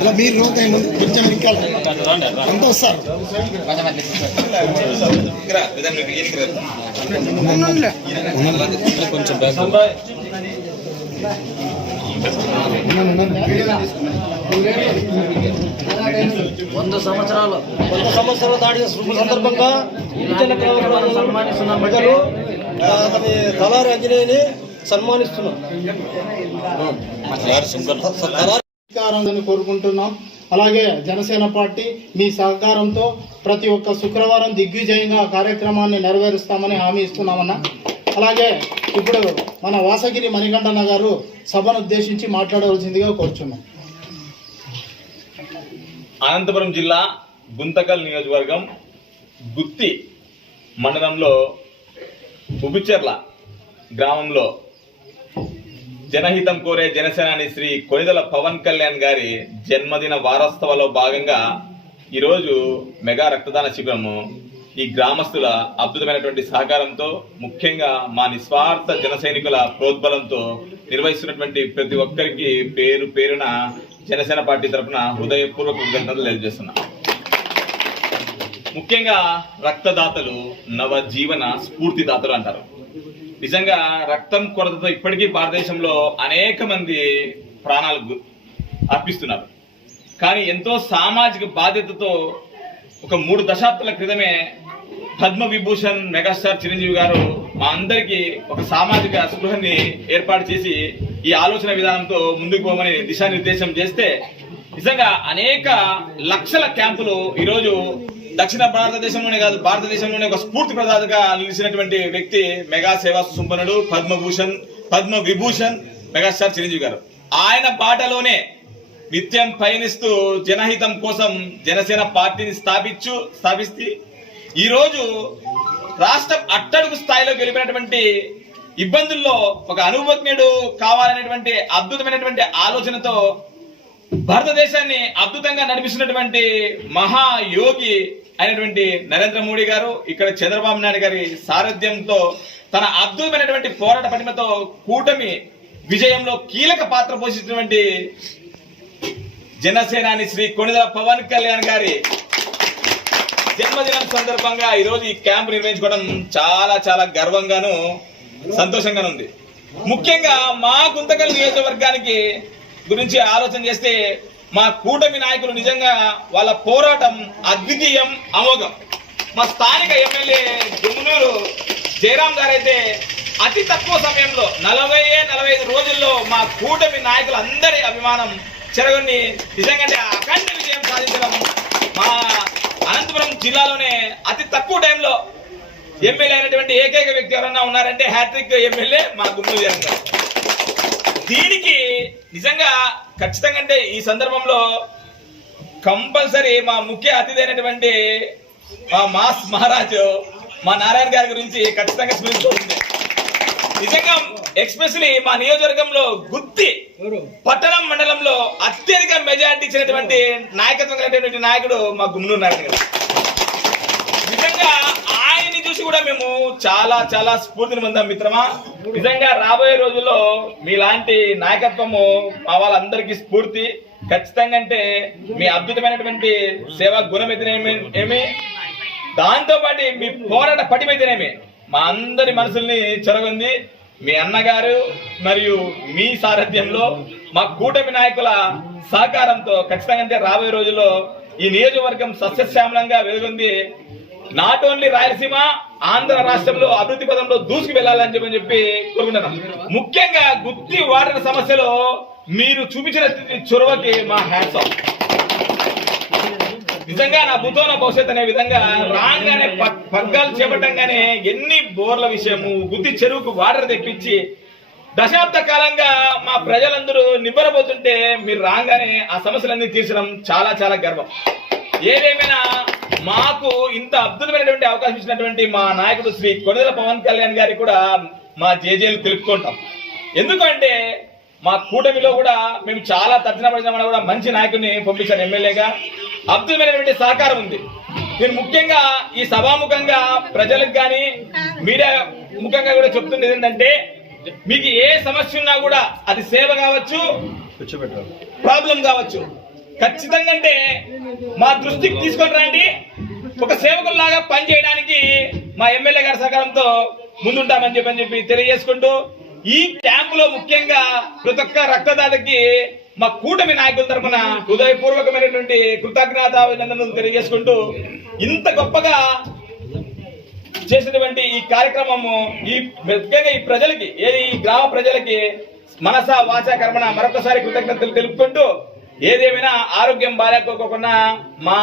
ఇలా మీరు రోత కొంచెం ఇంకా అంత వస్తారు. వంద సంవత్సరాలు వంద సంవత్సరాల దాడి శుభ సందర్భంగా ప్రజలు అతని తలారి ఆంజనేయుని సన్మానిస్తున్నాం. కోరుకుంటున్నాం. అలాగే జనసేన పార్టీ మీ సహకారంతో ప్రతి ఒక్క శుక్రవారం దిగ్విజయంగా కార్యక్రమాన్ని నెరవేరుస్తామని హామీ ఇస్తున్నామన్న. అలాగే ఇప్పుడు మన వాసగిరి మణికంఠన్న గారు సభను ఉద్దేశించి మాట్లాడవలసిందిగా కోరుచున్నాం. అనంతపురం జిల్లా గుంతకల్ నియోజకవర్గం గుత్తి మండలంలో ఉబిచెర్ల గ్రామంలో జనహితం కోరే జనసేనాని శ్రీ కొనిదల పవన్ కళ్యాణ్ గారి జన్మదిన వారోత్సవాల్లో భాగంగా ఈరోజు మెగా రక్తదాన శిబిరము ఈ గ్రామస్తుల అద్భుతమైనటువంటి సహకారంతో ముఖ్యంగా మా నిస్వార్థ జన సైనికుల ప్రోద్బలంతో నిర్వహిస్తున్నటువంటి ప్రతి ఒక్కరికి పేరు పేరున జనసేన పార్టీ తరఫున హృదయపూర్వక కృతజ్ఞతలు తెలియజేస్తున్నా. ముఖ్యంగా రక్తదాతలు నవజీవన స్ఫూర్తిదాతలు అంటారు. నిజంగా రక్తం కొరతతో ఇప్పటికీ భారతదేశంలో అనేక మంది ప్రాణాలు అర్పిస్తున్నారు. కానీ ఎంతో సామాజిక బాధ్యతతో ఒక మూడు దశాబ్దాల క్రితమే పద్మ విభూషణ్ మెగాస్టార్ చిరంజీవి గారు మా అందరికీ ఒక సామాజిక స్పృహని ఏర్పాటు చేసి ఈ ఆలోచన విధానంతో ముందుకు పోమని దిశానిర్దేశం చేస్తే నిజంగా అనేక లక్షల క్యాంపులు ఈరోజు దక్షిణ భారతదేశంలోనే కాదు భారతదేశంలోనే ఒక స్ఫూర్తి ప్రదాతగా నిలిచినటువంటి వ్యక్తి మెగా సేవా సుసంపన్నుడు పద్మభూషణ్ పద్మ విభూషణ్ మెగాస్టార్ చిరంజీవి గారు. ఆయన బాటలోనే నిత్యం పయనిస్తూ జనహితం కోసం జనసేన పార్టీని స్థాపించు స్థాపిస్తే ఈరోజు రాష్ట్రం అట్టడుగు స్థాయిలో గెలిపినటువంటి ఇబ్బందుల్లో ఒక అనుభవజ్ఞుడు కావాలనేటువంటి అద్భుతమైనటువంటి ఆలోచనతో భారతదేశాన్ని అద్భుతంగా నడిపిస్తున్నటువంటి మహాయోగి అయినటువంటి నరేంద్ర మోడీ గారు ఇక్కడ చంద్రబాబు నాయుడు గారి సారథ్యంతో తన అద్భుతమైనటువంటి పోరాట పటిమతో కూటమి విజయంలో కీలక పాత్ర పోషించినటువంటి జనసేనాని శ్రీ కొణిదల పవన్ కళ్యాణ్ గారి జన్మదినం సందర్భంగా ఈరోజు ఈ క్యాంప్ నిర్వహించుకోవడం చాలా చాలా గర్వంగాను సంతోషంగాను ఉంది. ముఖ్యంగా మా గుంతకల్ నియోజకవర్గానికి గురించి ఆలోచన చేస్తే మా కూటమి నాయకులు నిజంగా వాళ్ళ పోరాటం అద్వితీయం అమోఘం. మా స్థానిక ఎమ్మెల్యే జమునూరు జయరాం గారైతే అతి తక్కువ సమయంలో నలభై నలభై ఐదు రోజుల్లో మా కూటమి నాయకులందరి అభిమానం చెరగొని నిజంగా అఖండ విజయం సాధించడం మా అనంతపురం జిల్లాలోనే అతి తక్కువ టైంలో ఎమ్మెల్యే అయినటువంటి ఏకైక వ్యక్తి ఎవరన్నా ఉన్నారంటే హ్యాట్రిక్ ఎమ్మెల్యే మా గుంటూరు జగన్ గారు. దీనికి నిజంగా ఖచ్చితంగా అంటే ఈ సందర్భంలో కంపల్సరీ మా ముఖ్య అతిథి అయినటువంటి మా మాస్ మహారాజు మా నారాయణ గారి గురించి ఖచ్చితంగా స్మరించుకుంది నిజంగా ఎక్స్పెషలీ మా నియోజకవర్గంలో గుత్తి పట్టణం మండలంలో అత్యధిక మెజారిటీ ఇచ్చినటువంటి నాయకత్వం కలిగినటువంటి నాయకుడు మా గుమ్మనూరు నారాయణ గారు. ఆయన్ని కూడా మేము చాలా చాలా స్ఫూర్తిని పొందాం మిత్రమా? నిజంగా రాబోయే రోజుల్లో మీలాంటి నాయకత్వము మా వాళ్ళందరికీ స్ఫూర్తి. ఖచ్చితంగా అంటే మీ అద్భుతమైనటువంటి సేవా గుణం అయితేనేమి ఏమి దాంతోపాటు మీ పోరాట పటిమైతేనేమి? మా అందరి మనసుల్ని చెరగొంది మీ అన్నగారు మరియు మీ సారథ్యంలో మా కూటమి నాయకుల సహకారంతో ఖచ్చితంగా అంటే రాబోయే రోజుల్లో ఈ నియోజకవర్గం సస్యశ్యామలంగా వెలుగుంది నాట్ ఓన్లీ రాయలసీమ ఆంధ్ర రాష్ట్రంలో అభివృద్ధి పదంలో దూసుకు వెళ్ళాలని చెప్పని చెప్పి కోరుకుంటున్నాం. ముఖ్యంగా గుత్తి వాటర్ సమస్యలో మీరు చూపించిన చొరవకి మా హ్యాట్స్ ఆఫ్ నిజంగా నా బుద్ధోన భవిష్యత్ అనే విధంగా రాగానే పగ్గాలు చేపట్టంగానే ఎన్ని బోర్ల విషయము గుత్తి చెరువుకు వాటర్ తెప్పించి దశాబ్ద కాలంగా మా ప్రజలందరూ నిబ్బరపోతుంటే మీరు రాగానే ఆ సమస్యలన్నీ తీర్చడం చాలా చాలా గర్వం. ఏదేమైనా మాకు ఇంత అద్భుతమైనటువంటి అవకాశం ఇచ్చినటువంటి మా నాయకుడు శ్రీ కొనిదల పవన్ కళ్యాణ్ గారికి కూడా మా జేజేలు తెలుపుకుంటాం. ఎందుకంటే మా కూటమిలో కూడా మేము చాలా తర్జన పడిన కూడా మంచి నాయకుడిని పంపించారు ఎమ్మెల్యేగా. అద్భుతమైనటువంటి సహకారం ఉంది. నేను ముఖ్యంగా ఈ సభాముఖంగా ప్రజలకు కానీ మీడియా ముఖ్యంగా కూడా చెప్తుండేది ఏంటంటే మీకు ఏ సమస్య ఉన్నా కూడా అది సేవ కావచ్చు ప్రాబ్లం కావచ్చు. ఖచ్చితంగా అంటే మా దృష్టికి తీసుకొని రండి. ఒక సేవకుల్లాగా పనిచేయడానికి మా ఎమ్మెల్యే గారి సహకారంతో ముందుంటామని చెప్పని చెప్పి తెలియజేసుకుంటూ ఈ క్యాంపులో ముఖ్యంగా ప్రతి ఒక్క రక్తదాతకి మా కూటమి నాయకుల తరఫున హృదయపూర్వకమైనటువంటి కృతజ్ఞత అభినందనలు తెలియజేసుకుంటూ ఇంత గొప్పగా చేసినటువంటి ఈ కార్యక్రమము ఈ ముఖ్యంగా ఈ ప్రజలకి ఏది ఈ గ్రామ ప్రజలకి మనస వాచ కర్మణ మరొకసారి కృతజ్ఞతలు తెలుపుకుంటూ ఏదేమైనా ఆరోగ్యం బాగాలేకోకుండా మా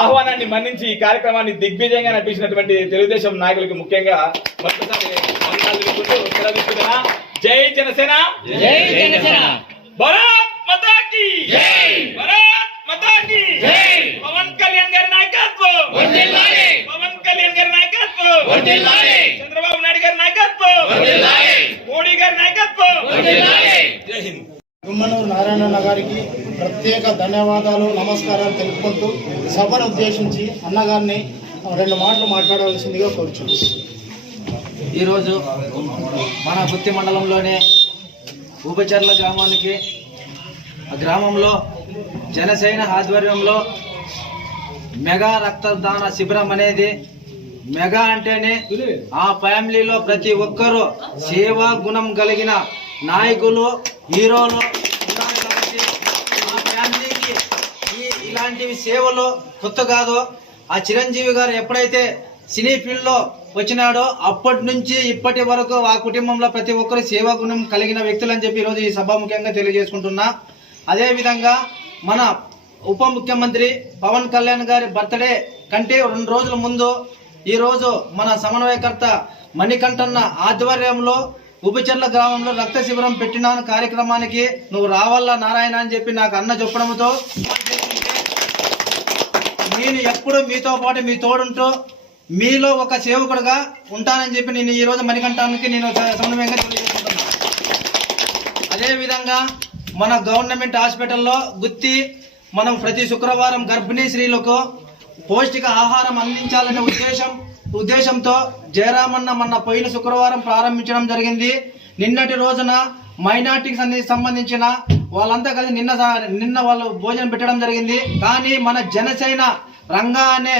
ఆహ్వానాన్ని మన్నించి ఈ కార్యక్రమాన్ని దిగ్విజయంగా నడిపించినటువంటి తెలుగుదేశం నాయకులకి ముఖ్యంగా. జై జనసేన జై జనసేన భారత్ మాతా కీ జై భారత్ మాతా కీ జై పవన్ కళ్యాణ్ గారి నాయకత్వం వర్ధిల్లాలి. పవన్ కళ్యాణ్ గారి నాయకత్వం వర్ధిల్లాలి. చంద్రబాబు నాయుడు గారి నాయకత్వం వర్ధిల్లాలి. మోడీ గారి నాయకత్వం వర్ధిల్లాలి. గుమ్మనూరు నారాయణన్న గారికి ప్రత్యేక ధన్యవాదాలు నమస్కారాలు తెలుపుకుంటూ సభను ఉద్దేశించి అన్నగారిని రెండు మాటలు మాట్లాడవలసిందిగా కోరుచున్నాను. ఈరోజు మన గుత్తి మండలంలోనే ఉపచర్ల గ్రామానికి ఆ గ్రామంలో జనసేన ఆధ్వర్యంలో మెగా రక్తదాన శిబిరం అనేది మెగా అంటేనే ఆ ఫ్యామిలీలో ప్రతి ఒక్కరూ సేవా గుణం కలిగిన నాయకులు హీరోలు ఉన్నారు కాబట్టి ఫ్యామిలీకి ఈ ఇలాంటివి సేవలు కొత్త కాదు. ఆ చిరంజీవి గారు ఎప్పుడైతే సినీ ఫీల్డ్లో వచ్చినాడో అప్పటి నుంచి ఇప్పటి వరకు ఆ కుటుంబంలో ప్రతి ఒక్కరు సేవా గుణం కలిగిన వ్యక్తులు అని చెప్పి ఈరోజు ఈ సభాముఖ్యంగా తెలియజేసుకుంటున్నా. అదేవిధంగా మన ఉప ముఖ్యమంత్రి పవన్ కళ్యాణ్ గారి బర్త్డే కంటే రెండు రోజుల ముందు ఈరోజు మన సమన్వయకర్త మణికంఠన్న ఆధ్వర్యంలో ఉపచర్ల గ్రామంలో రక్త శిబిరం పెట్టిన కార్యక్రమానికి. నువ్వు రావాలా నారాయణ అని చెప్పి నాకు అన్న చెప్పడంతో. నేను ఎప్పుడు మీతో పాటు మీ తోడుంటూ మీలో ఒక సేవకుడుగా ఉంటానని చెప్పి నేను ఈ రోజు మణికంఠానికి నేను సమన్వయంగా తెలియజేసుకుంటున్నాను అదేవిధంగా మన గవర్నమెంట్ హాస్పిటల్లో గుత్తి మనం ప్రతి శుక్రవారం గర్భిణీ స్త్రీలకు పౌష్టిక ఆహారం అందించాలనే ఉద్దేశం ఉద్దేశంతో జయరామన్న మొన్న పోయిన శుక్రవారం ప్రారంభించడం జరిగింది. నిన్నటి రోజున మైనార్టీకి సంబంధి- సంబంధించిన వాళ్ళంతా కలిసి నిన్న నిన్న వాళ్ళు భోజనం పెట్టడం జరిగింది. కానీ మన జనసేన రంగా అనే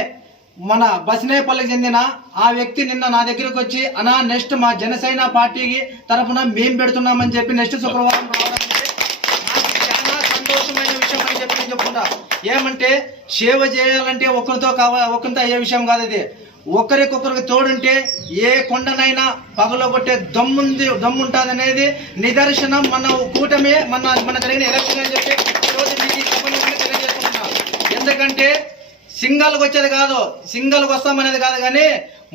మన బస్నేపల్లికి చెందిన ఆ వ్యక్తి నిన్న నా దగ్గరకు వచ్చి అనా నెక్స్ట్ మా జనసేన పార్టీకి తరఫున మేం పెడుతున్నామని చెప్పి నెక్స్ట్ శుక్రవారం రావడం అనేది నాకు చాలా సంతోషమైన విషయం అని అనమాట ఏమంటే సేవ చేయాలంటే ఒకరితో కావ ఒకరితో అయ్యే విషయం కాదు ఇది. ఒకరికొకరికి తోడుంటే ఏ కొండనైనా పగలగొట్టే దమ్ముంది దమ్ముంటుంది అనేది నిదర్శనం మన కూటమే మన మన జరిగిన ఎలక్షన్ అని చెప్పి ఈరోజు మీకు ఎందుకంటే సింగల్కి వచ్చేది కాదు సింగల్కి వస్తామనేది కాదు కానీ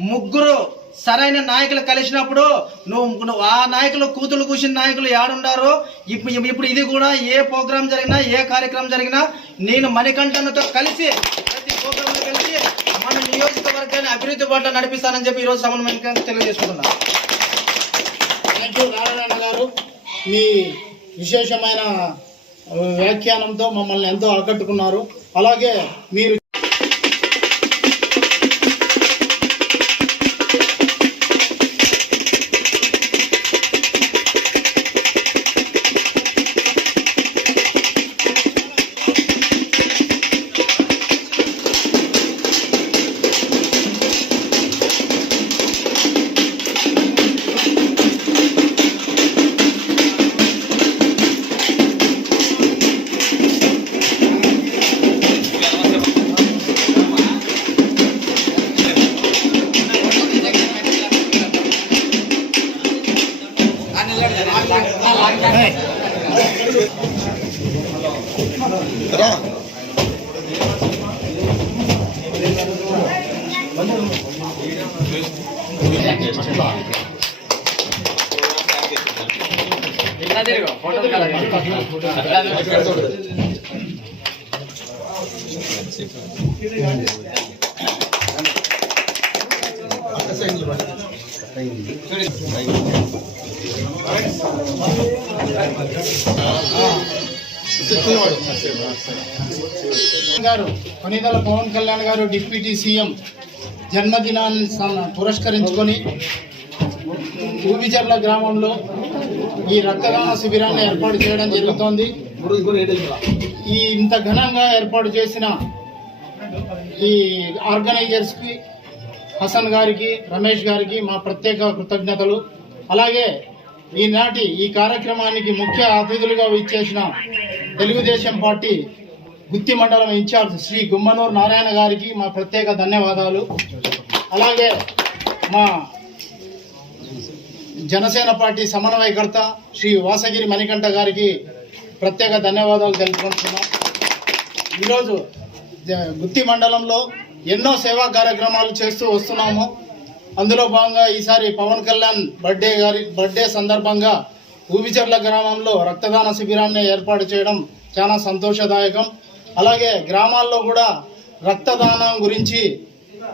ముగ్గురు సరైన నాయకులు కలిసినప్పుడు నువ్వు నువ్వు ఆ నాయకులు కూతులు కూసిన నాయకులు ఏడుండారు ఇప్పుడు ఇప్పుడు ఇది కూడా ఏ ప్రోగ్రాం జరిగినా ఏ కార్యక్రమం జరిగినా నేను మణికంఠన్నతో కలిసి ప్రతి ప్రోగ్రామ్ కలిసి మన నియోజకవర్గాన్ని అభివృద్ధి పట్ల నడిపిస్తానని చెప్పి ఈరోజు సమన్వయంగా తెలియజేసుకుంటున్నాను థ్యాంక్ యూ నారాయణ గారు మీ విశేషమైన వ్యాఖ్యానంతో మమ్మల్ని ఎంతో ఆకట్టుకున్నారు. అలాగే మీరు గారు కొనిదల పవన్ కళ్యాణ్ గారు డిప్యూటీ సీఎం జన్మదినాన్ని పురస్కరించుకొని ఊబిచర్ల గ్రామంలో ఈ రక్తదాన శిబిరాన్ని ఏర్పాటు చేయడం జరుగుతోంది. ఈ ఇంత ఘనంగా ఏర్పాటు చేసిన ఈ ఆర్గనైజర్స్కి హసన్ గారికి రమేష్ గారికి మా ప్రత్యేక కృతజ్ఞతలు. అలాగే ఈనాటి ఈ కార్యక్రమానికి ముఖ్య అతిథులుగా ఇచ్చేసిన తెలుగుదేశం పార్టీ గుత్తి మండలం ఇన్ఛార్జ్ శ్రీ గుమ్మనూరు నారాయణ గారికి మా ప్రత్యేక ధన్యవాదాలు. అలాగే మా జనసేన పార్టీ సమన్వయకర్త శ్రీ వాసగిరి మణికంఠ గారికి ప్రత్యేక ధన్యవాదాలు తెలుపుకుంటున్నాం. ఈరోజు గుత్తి మండలంలో ఎన్నో సేవా కార్యక్రమాలు చేస్తూ వస్తున్నాము. అందులో భాగంగా ఈసారి పవన్ కళ్యాణ్ బర్త్డే గారి బర్త్డే సందర్భంగా ఊబిచర్ల గ్రామంలో రక్తదాన శిబిరాన్ని ఏర్పాటు చేయడం చాలా సంతోషదాయకం. అలాగే గ్రామాల్లో కూడా రక్తదానం గురించి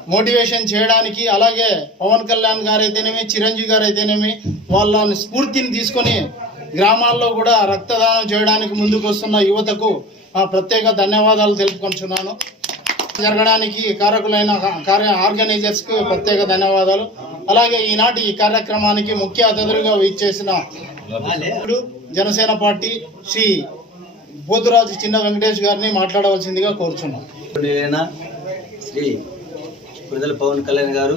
మోటివేషన్ చేయడానికి అలాగే పవన్ కళ్యాణ్ గారు అయితేనేమి చిరంజీవి గారు అయితేనేమి వాళ్ళ స్ఫూర్తిని తీసుకొని గ్రామాల్లో కూడా రక్తదానం చేయడానికి ముందుకు వస్తున్న యువతకు ఆ ప్రత్యేక ధన్యవాదాలు తెలుపుకుంటున్నాను. జరగడానికి కారకులైన కార్య ఆర్గనైజర్స్కు ప్రత్యేక ధన్యవాదాలు. అలాగే ఈనాటి ఈ కార్యక్రమానికి ముఖ్య అతిథులుగా ఇచ్చేసిన జనసేన పార్టీ శ్రీ బోతురాజు చిన్న వెంకటేష్ గారిని మాట్లాడవలసిందిగా కోరుచున్నాం శ్రీ విడుదల పవన్ కళ్యాణ్ గారు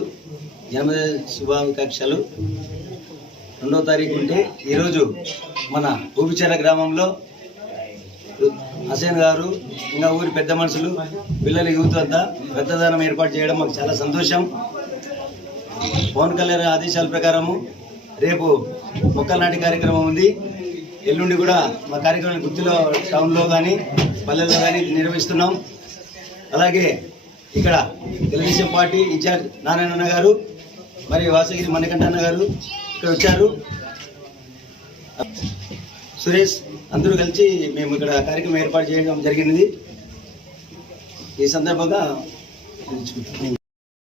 జన్మదిన శుభాకాంక్షలు. రెండో తారీఖు ఉంటే ఈరోజు మన ఊపిచెర గ్రామంలో హసేన్ గారు ఇంకా ఊరి పెద్ద మనుషులు పిల్లల యూత్ వద్ద రక్తదానం ఏర్పాటు చేయడం మాకు చాలా సంతోషం. పవన్ కళ్యాణ్ ఆదేశాల ప్రకారము రేపు మొక్కల నాటి కార్యక్రమం ఉంది. ఎల్లుండి కూడా మా కార్యక్రమం గుర్తులో టౌన్లో కానీ పల్లెల్లో కానీ నిర్వహిస్తున్నాం. అలాగే ఇక్కడ తెలుగుదేశం పార్టీ ఇన్ఛార్జ్ నారాయణ గారు మరి వాసగిరి మణికంఠన్న గారు ఇక్కడ వచ్చారు. సురేష్ అందరూ కలిసి మేము ఇక్కడ కార్యక్రమం ఏర్పాటు చేయడం జరిగినది. ఈ సందర్భంగా